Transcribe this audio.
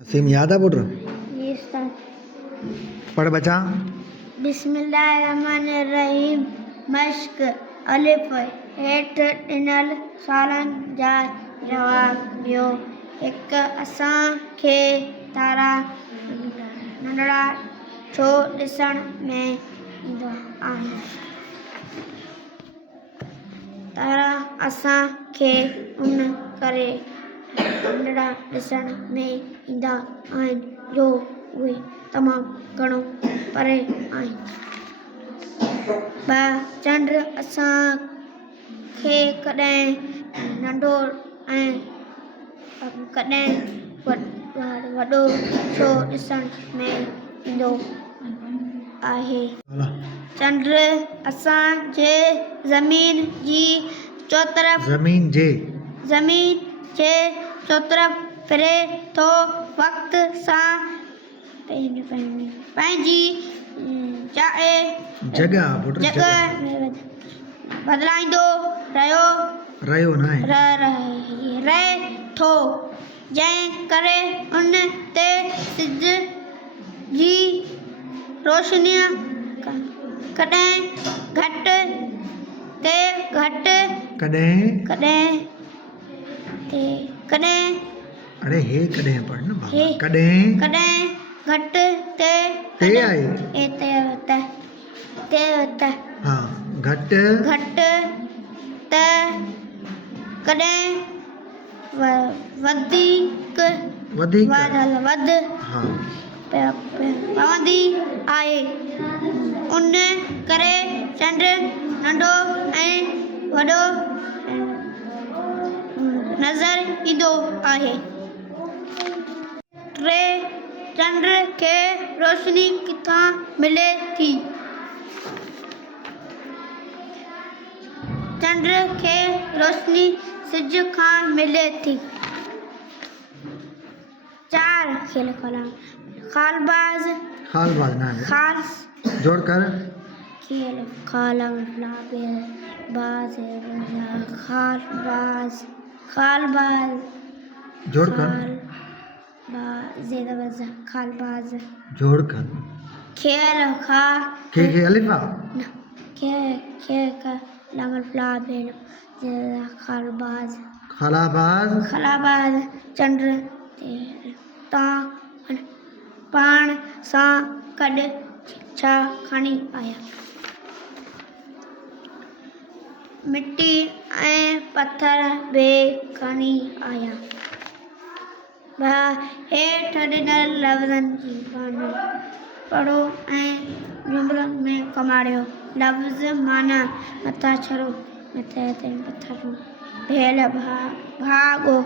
नसीम याद है पुत्र ये उस्ताद। पढ़ बचा। बिस्मिल्लाहिर्रहमानिर्रहीम। मश्क अलिफ हेठ ॾिनल सवालनि जा जवाब ॾियो। हिकु, असांखे तारा नंढड़ा छो ॾिसण में ईंदा आहिनि? तारा असांखे उन करे नंढड़ा ॾिसण में ईंदा आहिनि जो उहे तमामु घणो परे आहिनि। ॿ, चंड असांखे कॾहिं नंढो ऐं कॾहिं वॾो छो ॾिसण में ईंदो आहे? चंड असांजे ज़मीन जे चोतरफ़ फिरे थो। वक़्त सां पंहिंजी जॻह बदिलाईंदो रहे थो, जंहिं करे उन ते सिज जी रोशनी कॾहिं घटि त कॾहिं वधीक पवंदी आहे। उन करे चंड नंढो ऐं वॾो नज़र ईंदो आहे। 3, चंड खे रोशनी किथां मिले थी? चंड खे रोशनी सिज खां मिले थी। 4, खालबाज़ चंड पाण सां गॾु छा खणी आया? मिटी ऐं पथर बि खणी आया। हेठ ॾिनल लफ़्ज़नि जी माना पढ़ो ऐं जुमलनि में कमाड़ियो। लफ़्ज़ माना मथा छरो, मथे ते पथर, भेल भाॻो,